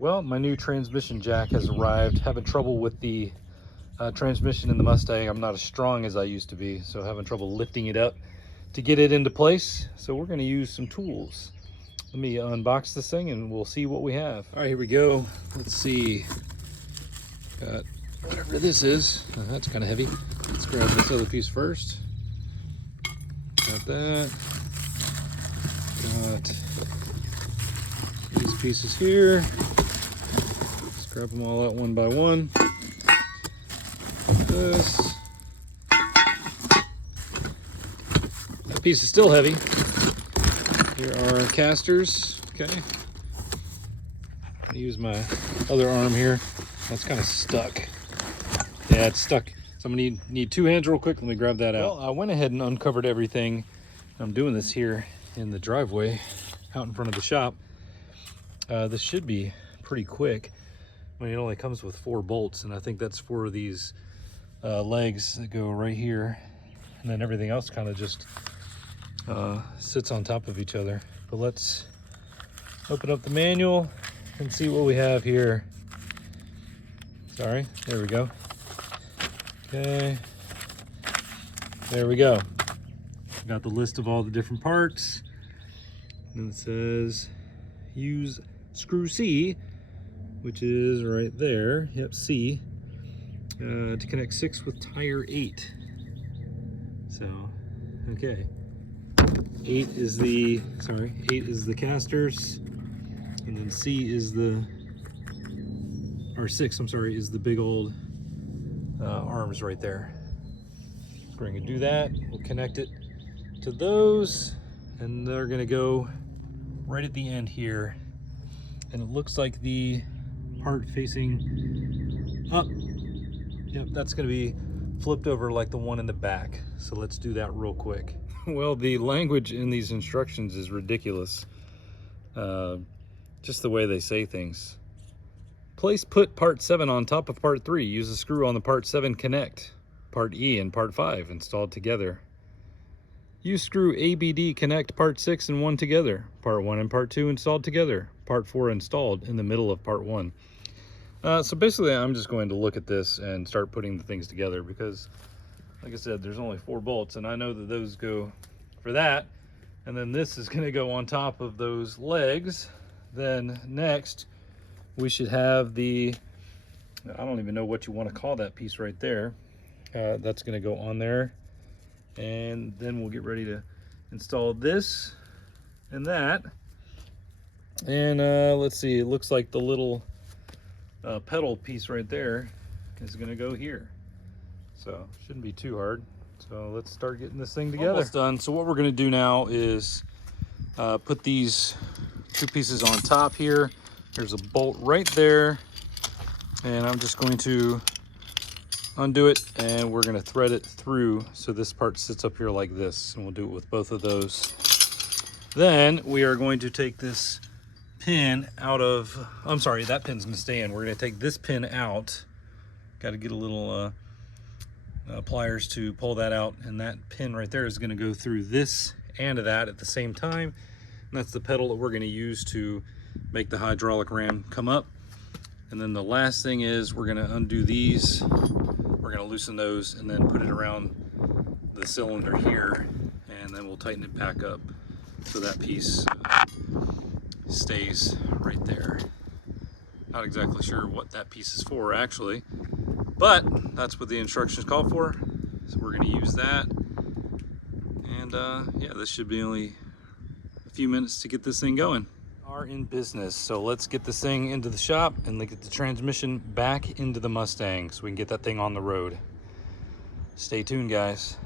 Well, my new transmission jack has arrived. Having trouble with the transmission in the Mustang. I'm not as strong as I used to be, so having trouble lifting it up to get it into place. So we're going to use some tools. Let me unbox this thing and we'll see what we have. All right, here we go. Let's see. Got whatever this is. That's kind of heavy. Let's grab this other piece first. Got that. Got these pieces here. Let's grab them all out one by one. This. That piece is still heavy. Here are our casters. Okay. I'm gonna use my other arm here. That's kind of stuck. Yeah, it's stuck. So I'm gonna need two hands real quick. Let me grab that out. Well, I went ahead and uncovered everything. I'm doing this here in the driveway out in front of the shop. This should be pretty quick. I mean, it only comes with 4 bolts, and I think that's for these legs that go right here, and then everything else kind of just sits on top of each other. But let's open up the manual and see what we have here. Sorry, there we go. Okay, there we go. Got the list of all the different parts, and it says use screw C, which is right there. Yep, C, to connect 6 with tire 8. So, okay. 8 is the casters, and then C is the, or 6, I'm sorry, is the big old arms right there. We're going to do that. We'll connect it to those, and they're going to go right at the end here. And it looks like the part facing up, yep, that's going to be flipped over like the one in the back. So let's do that real quick. Well, the language in these instructions is ridiculous. Just the way they say things. Put part 7 on top of part 3. Use a screw on the part 7 connect. Part E and part 5 installed together. Use screw ABD connect part 6 and 1 together. Part 1 and part 2 installed together. Part 4 installed in the middle of part 1. So basically I'm just going to look at this and start putting the things together, because like I said, there's only 4 bolts, and I know that those go for that, and then this is going to go on top of those legs. Then next we should have the, I don't even know what you want to call that piece right there. That's going to go on there, and then we'll get ready to install this and that. And let's see, it looks like the little pedal piece right there is going to go here. So shouldn't be too hard. So let's start getting this thing together. Almost done. So what we're going to do now is put these 2 pieces on top here. There's a bolt right there, and I'm just going to undo it, and we're going to thread it through so this part sits up here like this, and we'll do it with both of those. Then we are going to take this pin out of, I'm sorry, that pin's going to stay in. We're going to take this pin out. Got to get a little pliers to pull that out, and that pin right there is going to go through this and that at the same time. And that's the pedal that we're going to use to make the hydraulic ram come up. And then the last thing is we're going to undo these, we're going to loosen those, and then put it around the cylinder here, and then we'll tighten it back up so that piece stays right there. Not exactly sure what that piece is for actually, but that's what the instructions call for. So we're going to use that, and yeah, this should be only a few minutes to get this thing going. Are in business, so let's get this thing into the shop and get the transmission back into the Mustang so we can get that thing on the road. Stay tuned, guys.